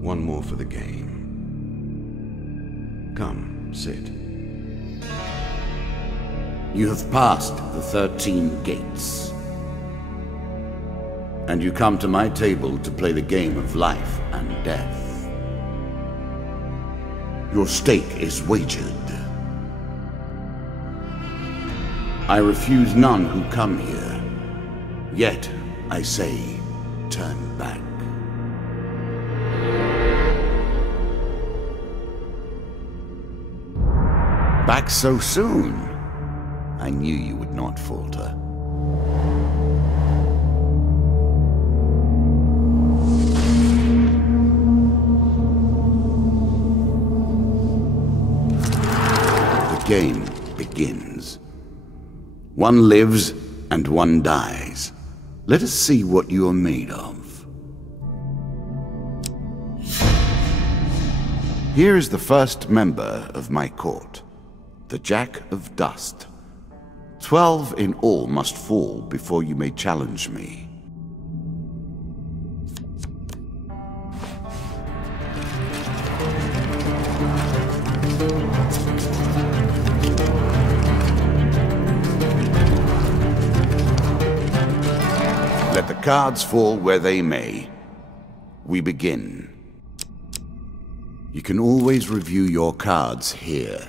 One more for the game. Come, sit. You have passed the 13 gates. And you come to my table to play the game of life and death. Your stake is wagered. I refuse none who come here. Yet, I say, turn back. Back so soon? I knew you would not falter. The game begins. One lives and one dies. Let us see what you are made of. Here is the first member of my court, the Jack of Dust. 12 in all must fall before you may challenge me. Let the cards fall where they may. We begin. You can always review your cards here.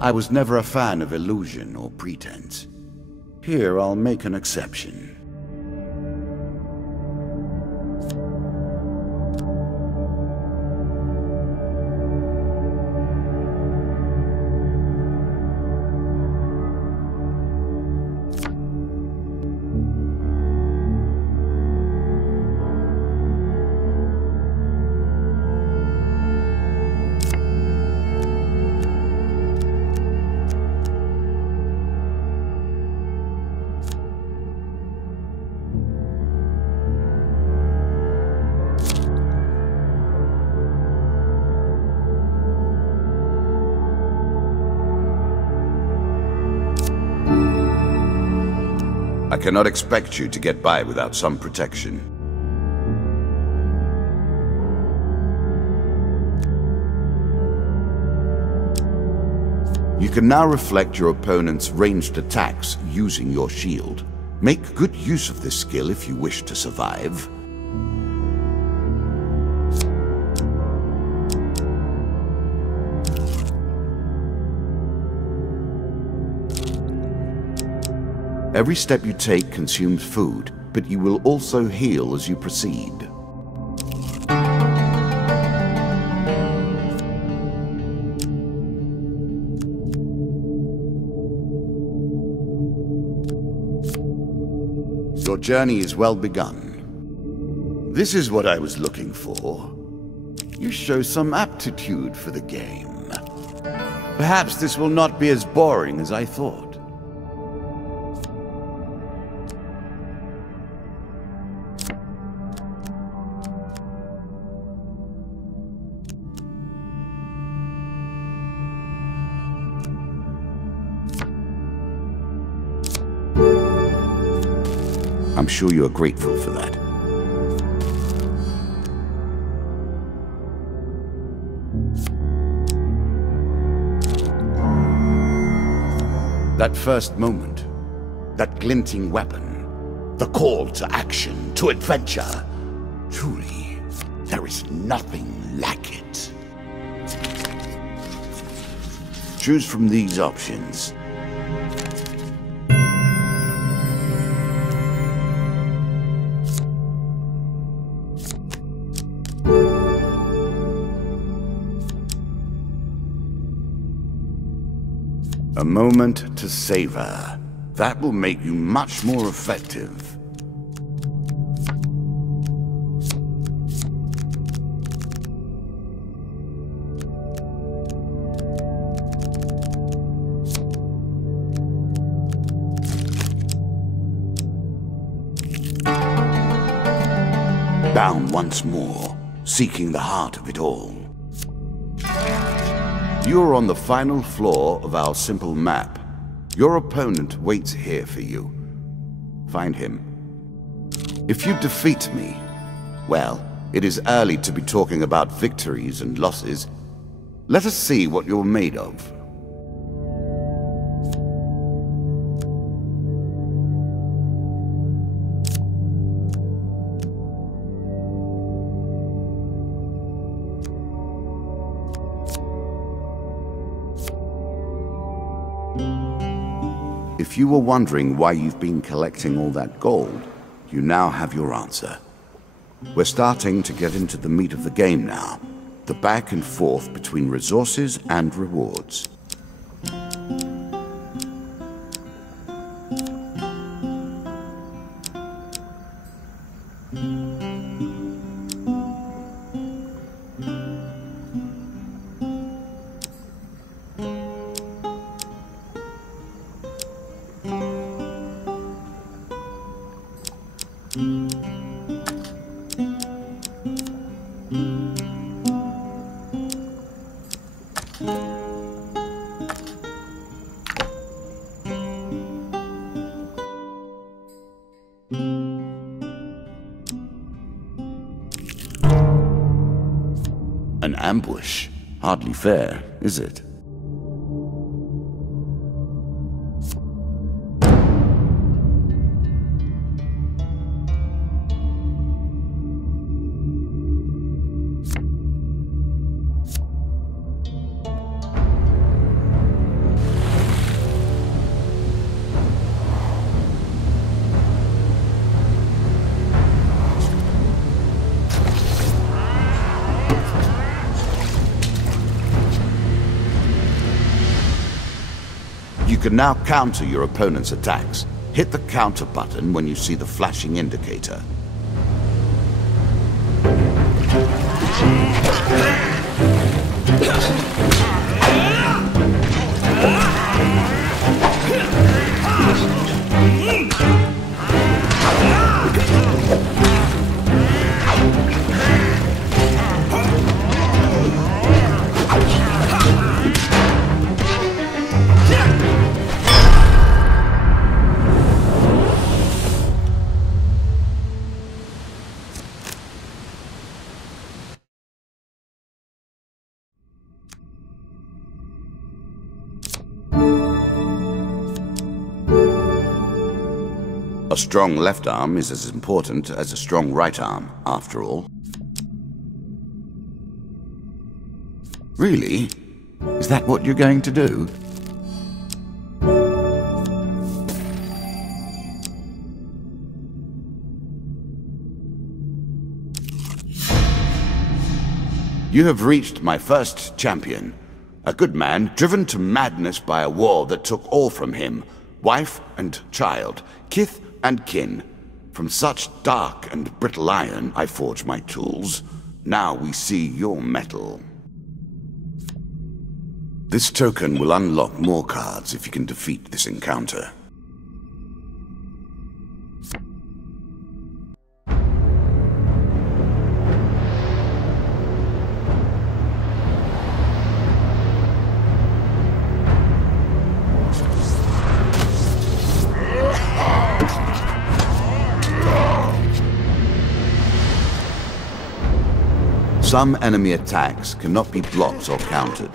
I was never a fan of illusion or pretense. Here, I'll make an exception. I cannot expect you to get by without some protection. You can now reflect your opponent's ranged attacks using your shield. Make good use of this skill if you wish to survive. Every step you take consumes food, but you will also heal as you proceed. Your journey is well begun. This is what I was looking for. You show some aptitude for the game. Perhaps this will not be as boring as I thought. I'm sure you are grateful for that. That first moment, that glinting weapon, the call to action, to adventure. Truly, there is nothing like it. Choose from these options. A moment to savor. That will make you much more effective. down once more, seeking the heart of it all. You're on the final floor of our simple map. Your opponent waits here for you. Find him. If you defeat me, well, it is early to be talking about victories and losses. Let us see what you're made of. If you were wondering why you've been collecting all that gold, you now have your answer. We're starting to get into the meat of the game now, the back and forth between resources and rewards. An ambush? Hardly fair, is it? You can now counter your opponent's attacks. Hit the counter button when you see the flashing indicator. A strong left arm is as important as a strong right arm, after all. Really? Is that what you're going to do? You have reached my first champion. A good man driven to madness by a war that took all from him. Wife and child, kith and kin. From such dark and brittle iron I forge my tools. Now we see your metal. This token will unlock more cards if you can defeat this encounter. Some enemy attacks cannot be blocked or countered.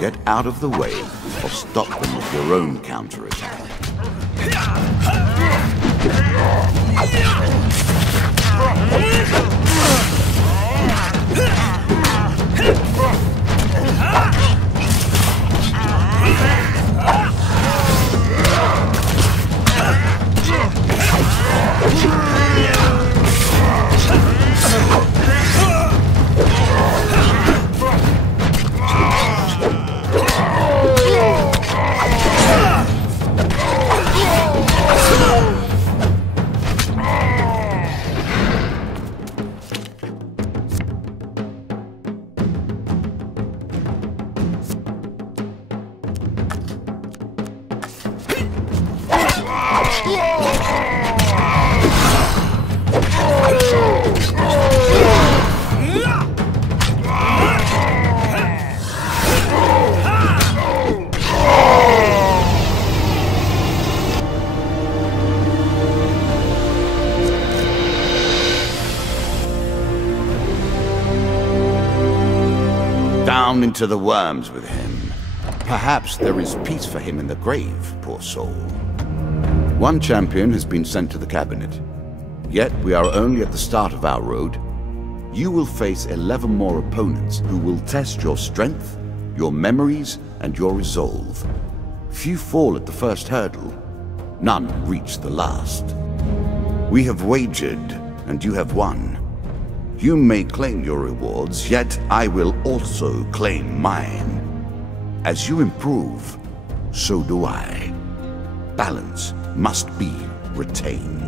Get out of the way or stop them with your own counterattack. Down into the worms with him. Perhaps there is peace for him in the grave, poor soul. One champion has been sent to the cabinet. Yet we are only at the start of our road. You will face 11 more opponents who will test your strength, your memories, and your resolve. Few fall at the first hurdle. None reach the last. We have wagered, and you have won. You may claim your rewards, yet I will also claim mine. As you improve, so do I. Balance must be retained.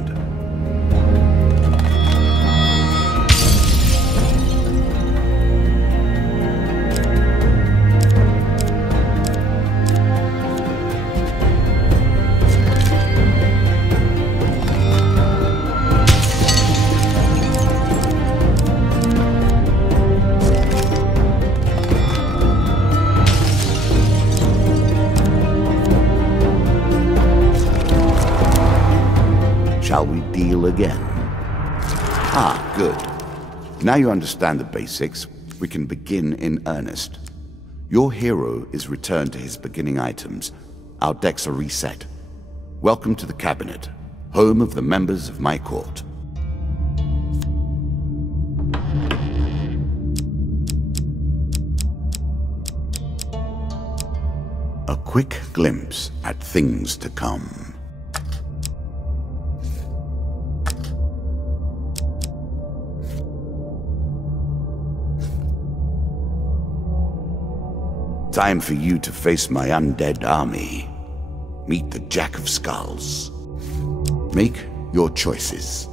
Shall we deal again? Ah, good. Now you understand the basics, we can begin in earnest. Your hero is returned to his beginning items. Our decks are reset. Welcome to the cabinet, home of the members of my court. A quick glimpse at things to come. Time for you to face my undead army. Meet the Jack of Skulls. Make your choices.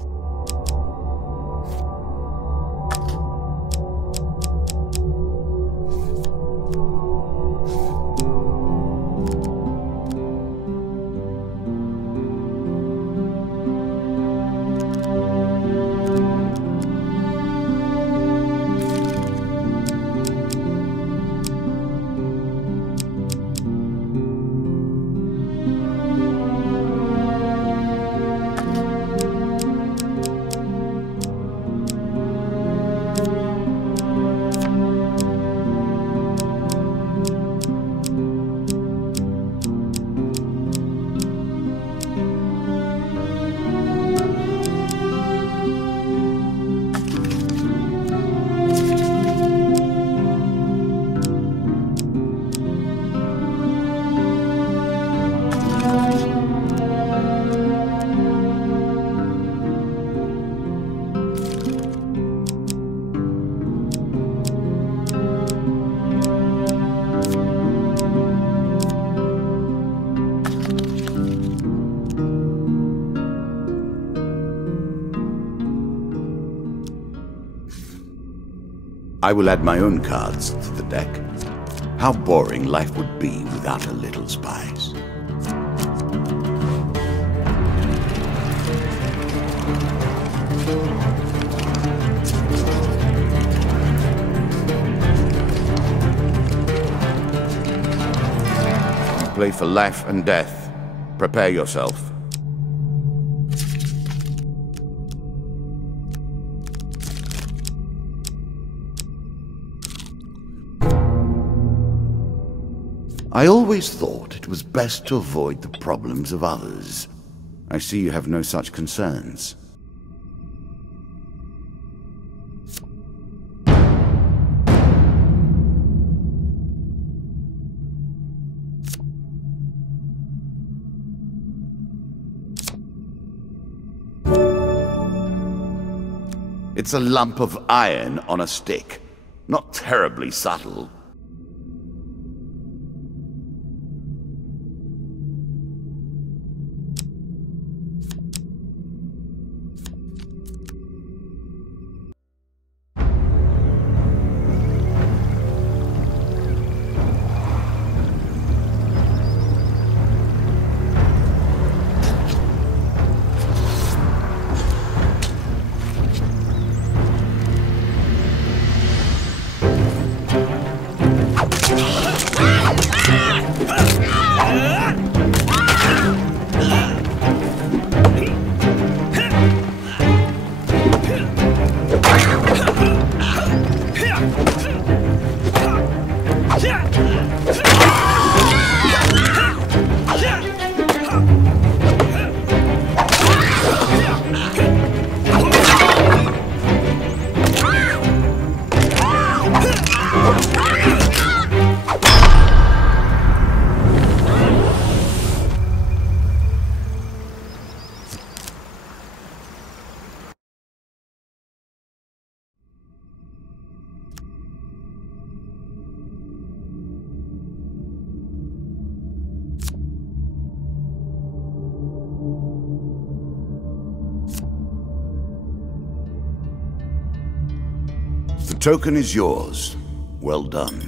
I will add my own cards to the deck. How boring life would be without a little spice. You play for life and death. Prepare yourself. I always thought it was best to avoid the problems of others. I see you have no such concerns. It's a lump of iron on a stick. Not terribly subtle. The token is yours. Well done.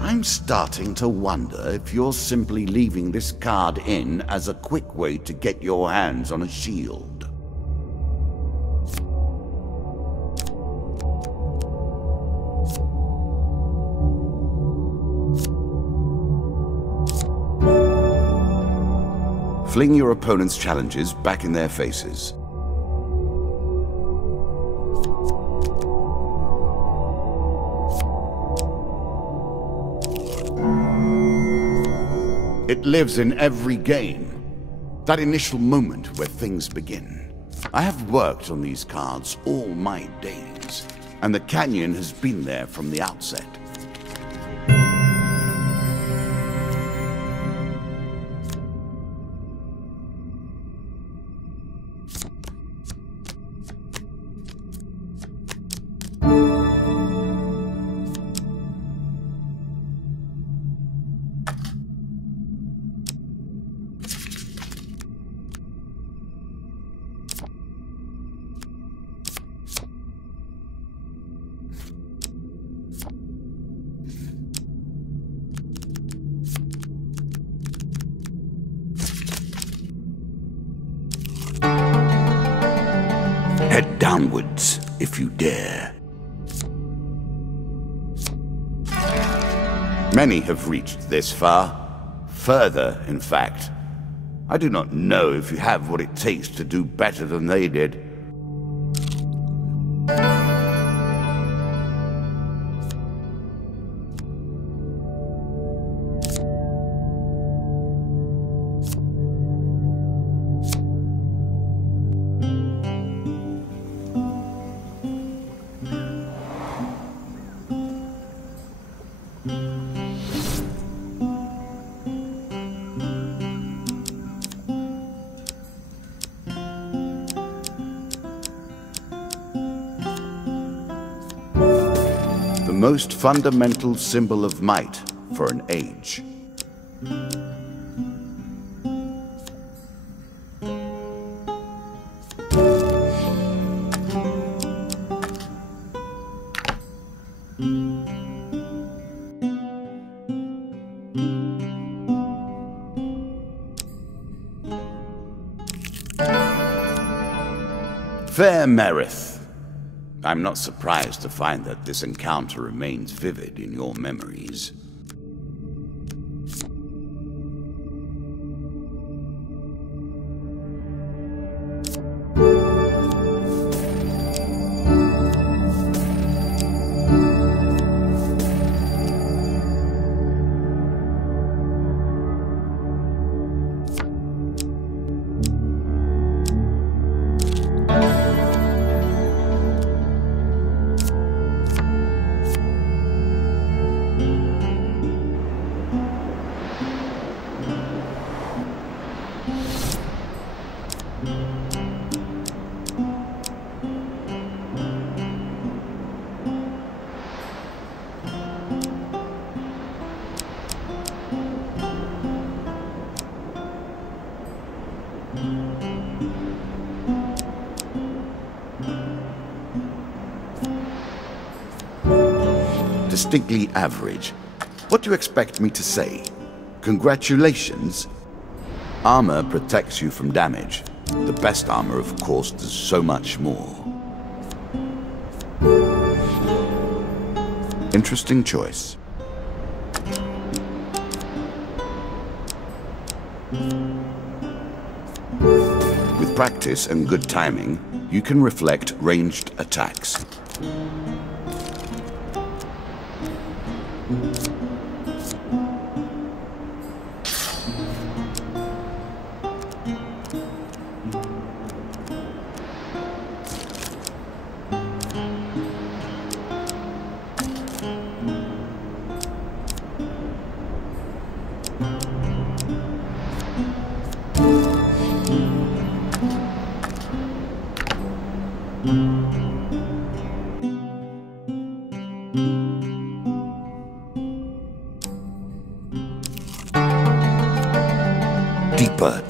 I'm starting to wonder if you're simply leaving this card in as a quick way to get your hands on a shield. Fling your opponent's challenges back in their faces. It lives in every game. That initial moment where things begin. I have worked on these cards all my days, and the canyon has been there from the outset. Head downwards, if you dare. Many have reached this far. Further, in fact. I do not know if you have what it takes to do better than they did. The most fundamental symbol of might for an age. Fair Merith. I'm not surprised to find that this encounter remains vivid in your memories. Distinctly average. What do you expect me to say? Congratulations? Armor protects you from damage. The best armor, of course, does so much more. Interesting choice. With practice and good timing, you can reflect ranged attacks.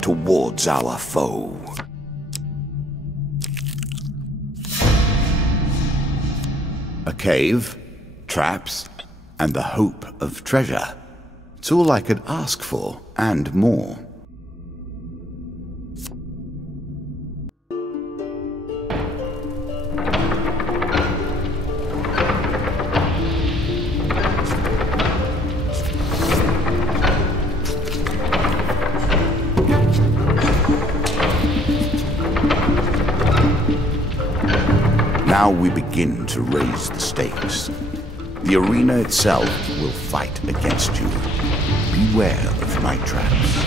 towards our foe. A cave, traps, and the hope of treasure. It's all I could ask for, and more. Now we begin to raise the stakes. The arena itself will fight against you. Beware of my traps.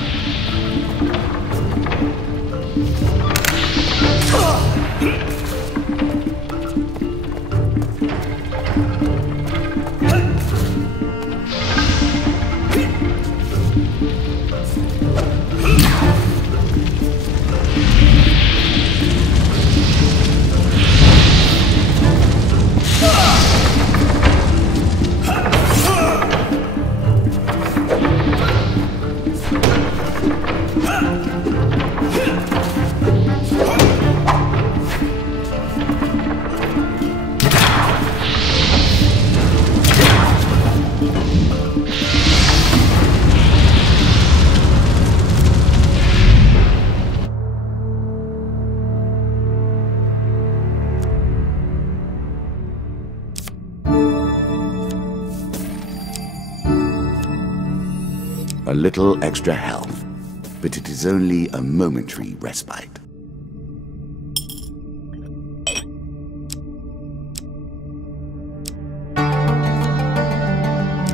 A little extra health, but it is only a momentary respite.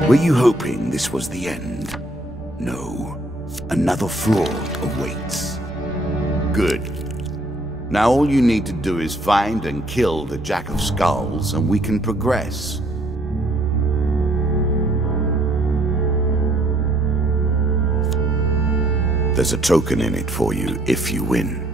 Were you hoping this was the end? No. Another floor awaits. Good. Now all you need to do is find and kill the Jack of Skulls, and we can progress. There's a token in it for you if you win.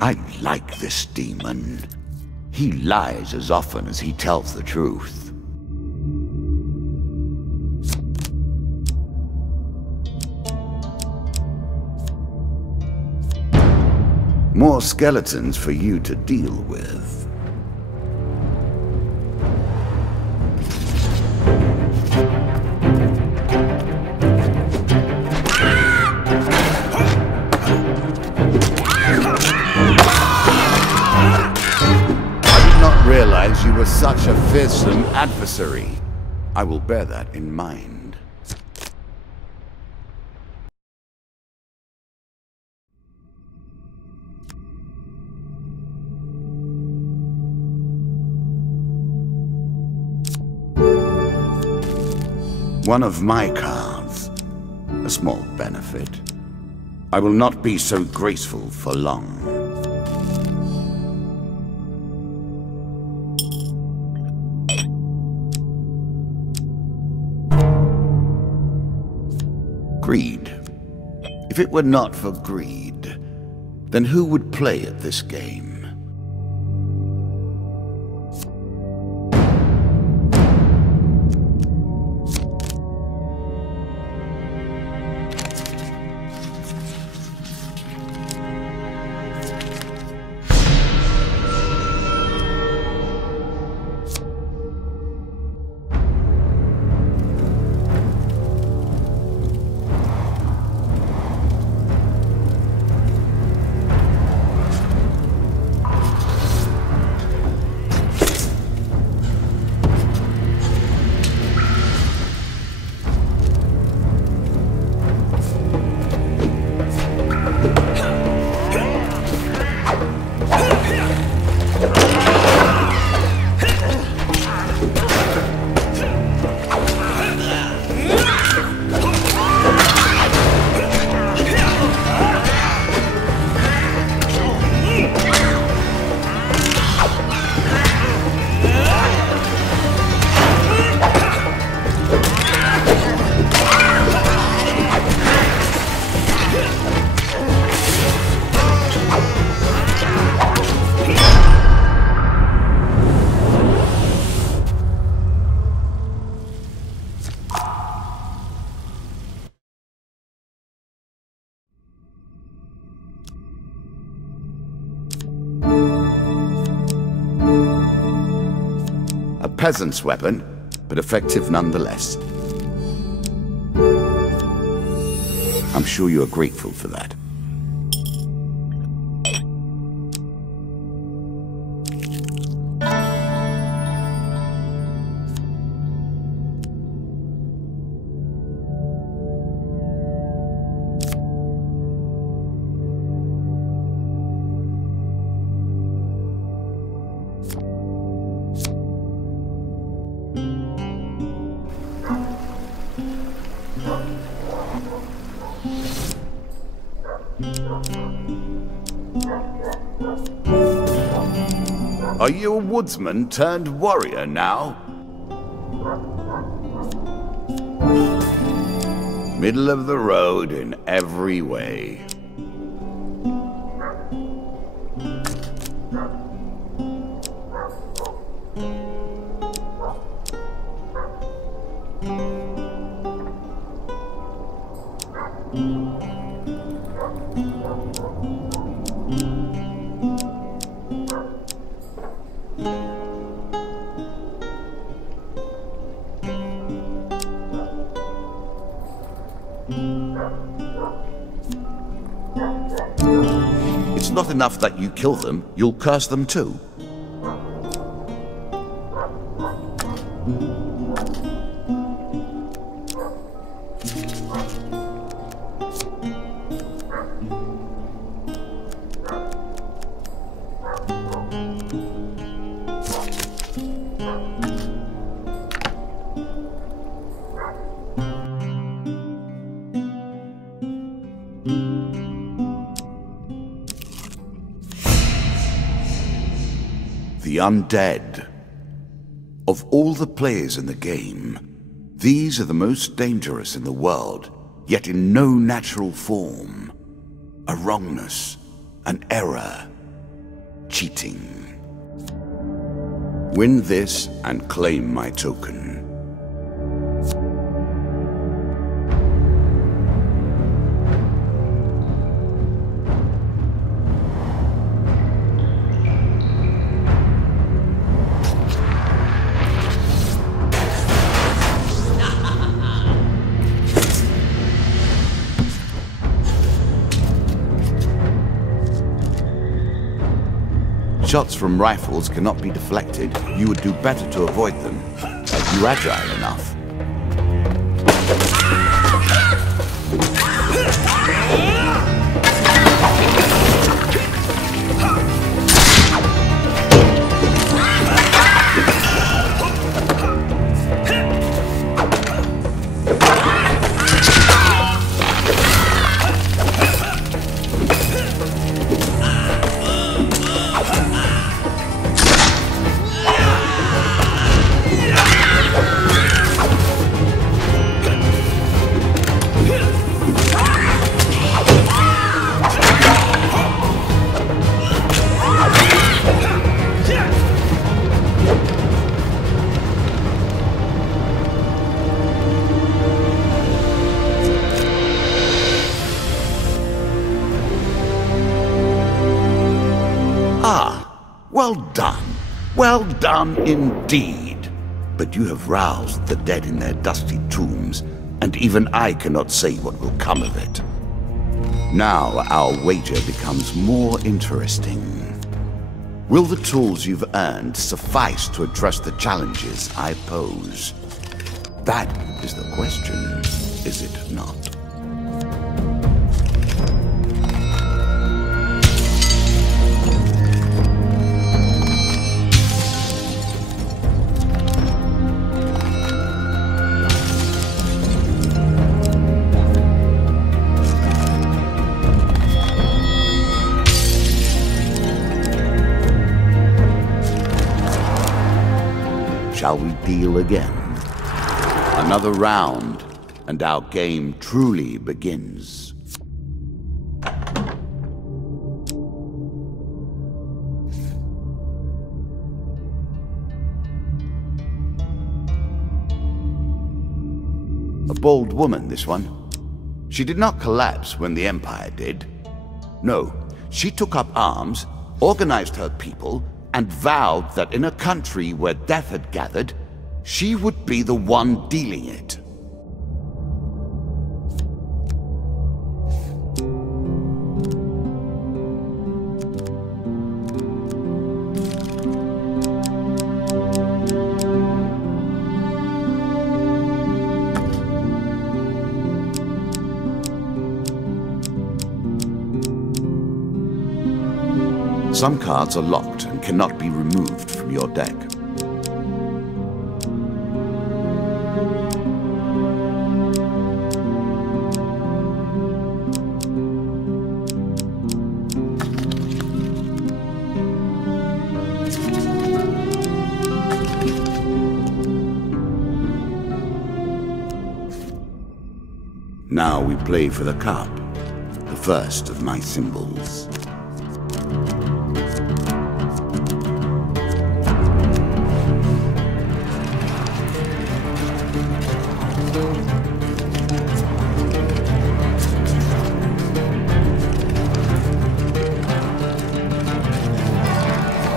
I like this demon. He lies as often as he tells the truth. More skeletons for you to deal with. Realize you were such a fearsome adversary. I will bear that in mind. One of my cards. A small benefit. I will not be so graceful for long. Greed. If it were not for greed, then who would play at this game? A peasant's weapon, but effective nonetheless. I'm sure you are grateful for that. Are you a woodsman turned warrior now? Middle of the road in every way. It's not enough that you kill them, you'll curse them too. The undead. Of all the players in the game, these are the most dangerous in the world, yet in no natural form. A wrongness, an error, cheating. Win this and claim my token. Shots from rifles cannot be deflected. You would do better to avoid them. Are you agile enough? Well done. Well done indeed. But you have roused the dead in their dusty tombs, and even I cannot say what will come of it. Now our wager becomes more interesting. Will the tools you've earned suffice to address the challenges I pose? That is the question, is it not? Shall we deal again? Another round, and our game truly begins. A bold woman, this one. She did not collapse when the Empire did. No, she took up arms, organized her people, and vowed that in a country where death had gathered, she would be the one dealing it. Some cards are locked and cannot be removed from your deck. Now we play for the cup, the first of my symbols.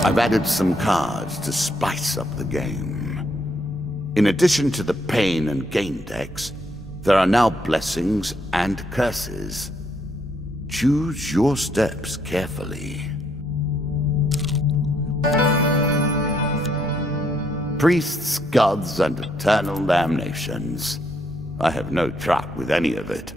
I've added some cards to spice up the game. In addition to the pain and gain decks, there are now blessings and curses. Choose your steps carefully. Priests, gods, and eternal damnations. I have no truck with any of it.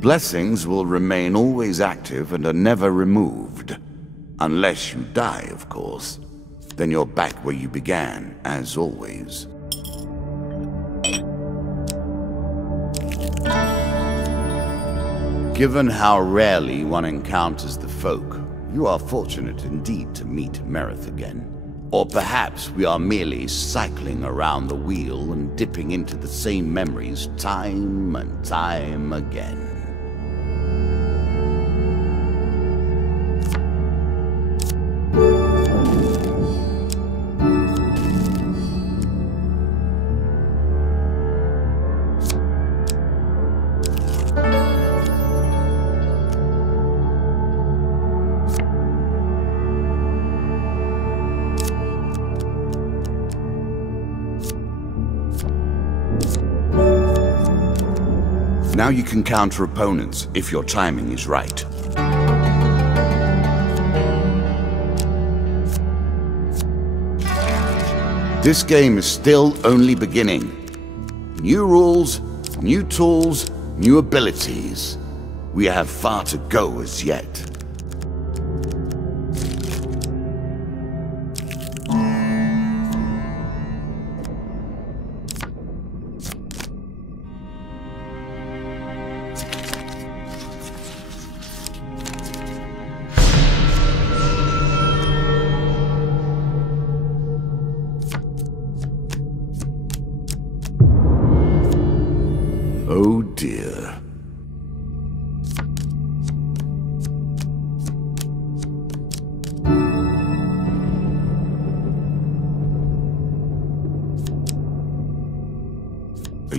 Blessings will remain always active and are never removed. Unless you die, of course. Then you're back where you began, as always. Given how rarely one encounters the folk, you are fortunate indeed to meet Merith again. Or perhaps we are merely cycling around the wheel and dipping into the same memories time and time again. Now you can counter opponents if your timing is right. This game is still only beginning. New rules, new tools, new abilities. We have far to go as yet. Oh dear.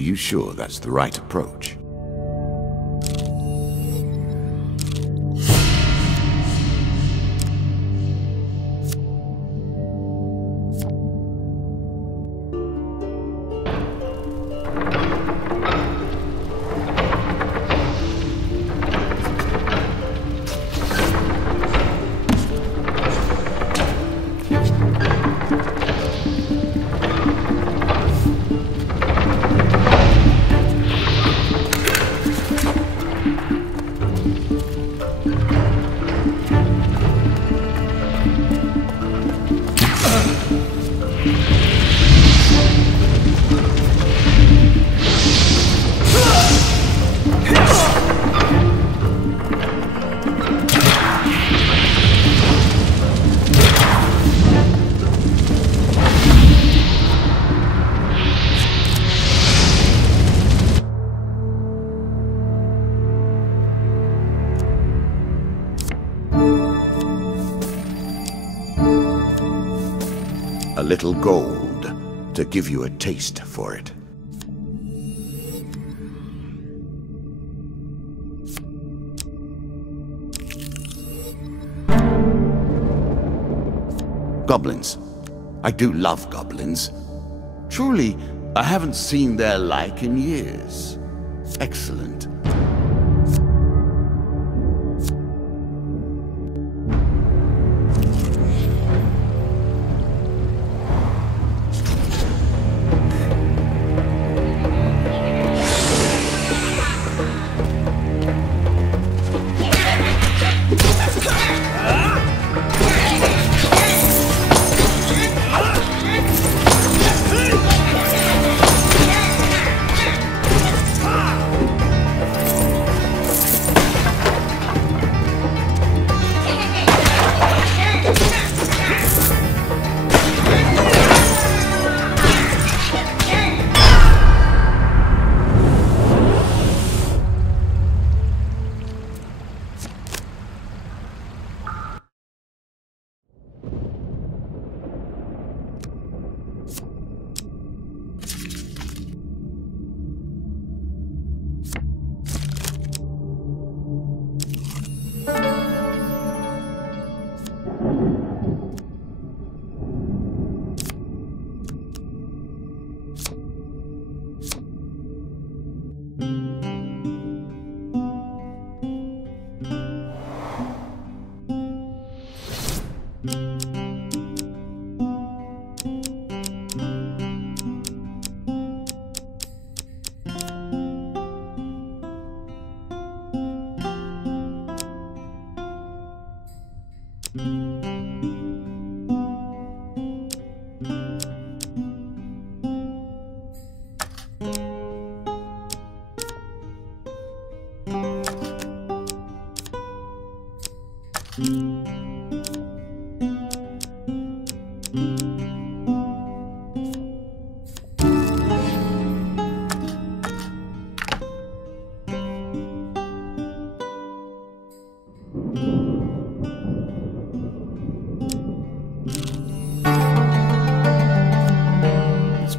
you sure that's the right approach? A little gold to give you a taste for it. Goblins. I do love goblins. Truly, I haven't seen their like in years. Excellent.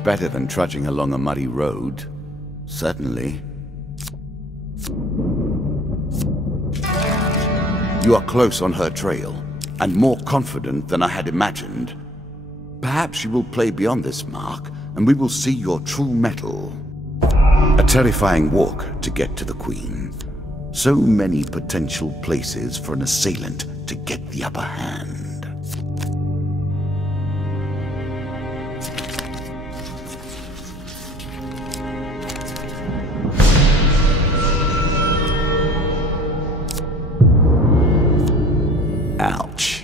Better than trudging along a muddy road. Certainly. You are close on her trail, and more confident than I had imagined. Perhaps you will play beyond this mark, and we will see your true mettle. A terrifying walk to get to the Queen. So many potential places for an assailant to get the upper hand. Ouch.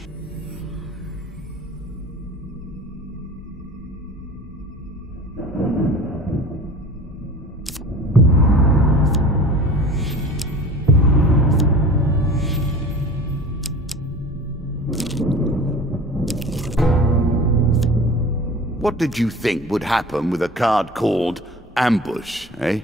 What did you think would happen with a card called Ambush, eh?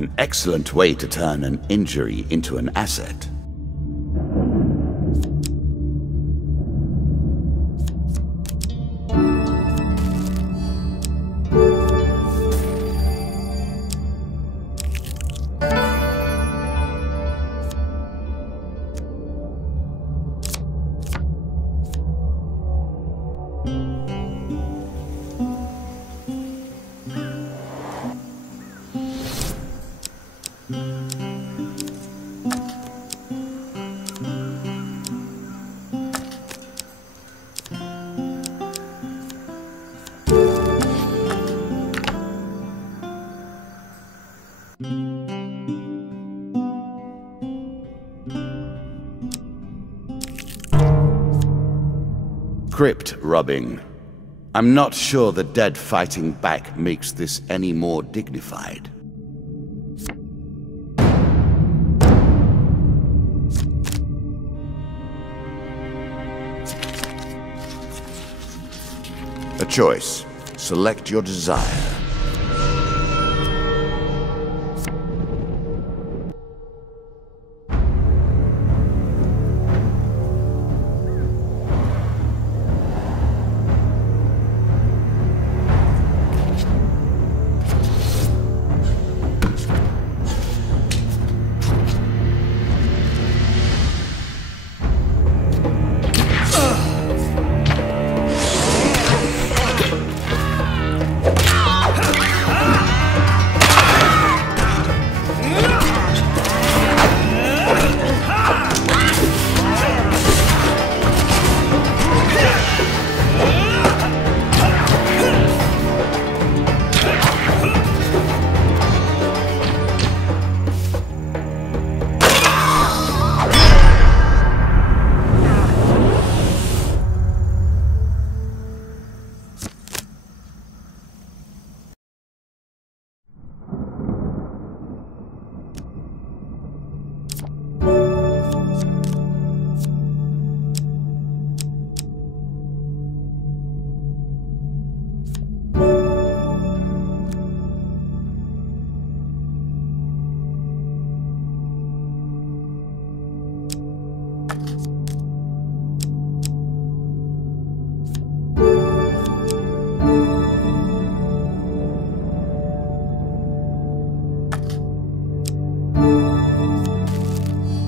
An excellent way to turn an injury into an asset. Crypt rubbing. I'm not sure the dead fighting back makes this any more dignified. A choice. Select your desire.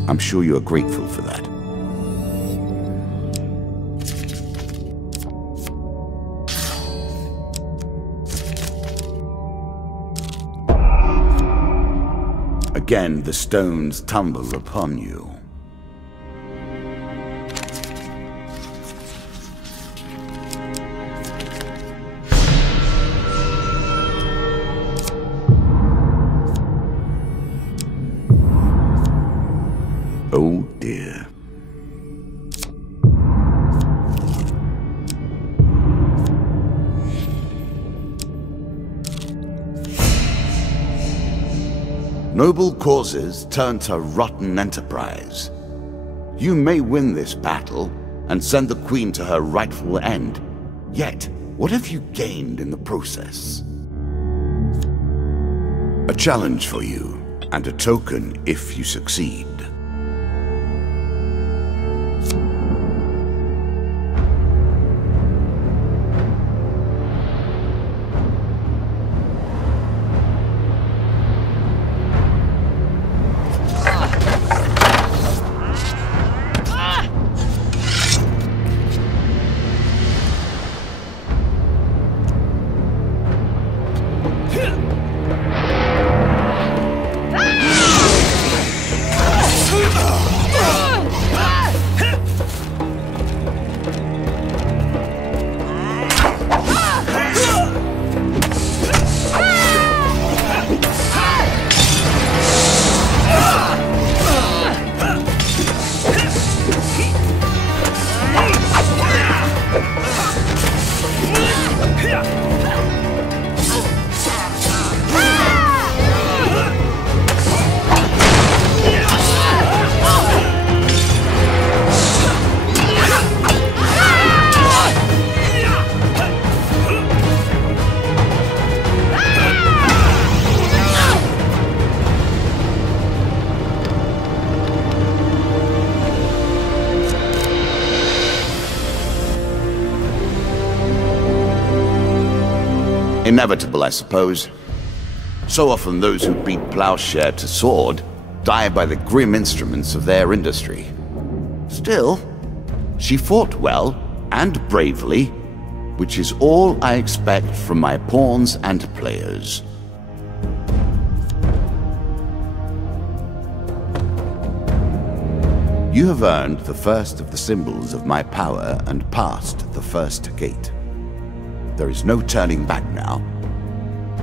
I'm sure you are grateful for that. Again, the stones tumble upon you. Oh dear. Noble causes turn to rotten enterprise. You may win this battle and send the Queen to her rightful end. Yet, what have you gained in the process? A challenge for you, and a token if you succeed. Inevitable, I suppose. So often those who beat plowshare to sword die by the grim instruments of their industry. Still, she fought well and bravely, which is all I expect from my pawns and players. You have earned the first of the symbols of my power and passed the first gate. There is no turning back now.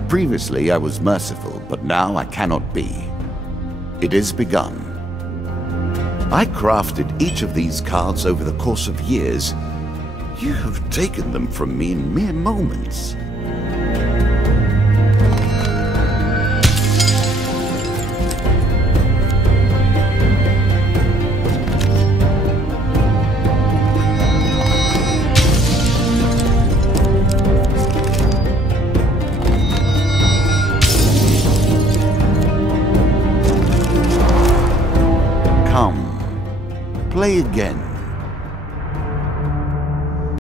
Previously I was merciful, but now I cannot be. It is begun. I crafted each of these cards over the course of years. You have taken them from me in mere moments. Come, play again.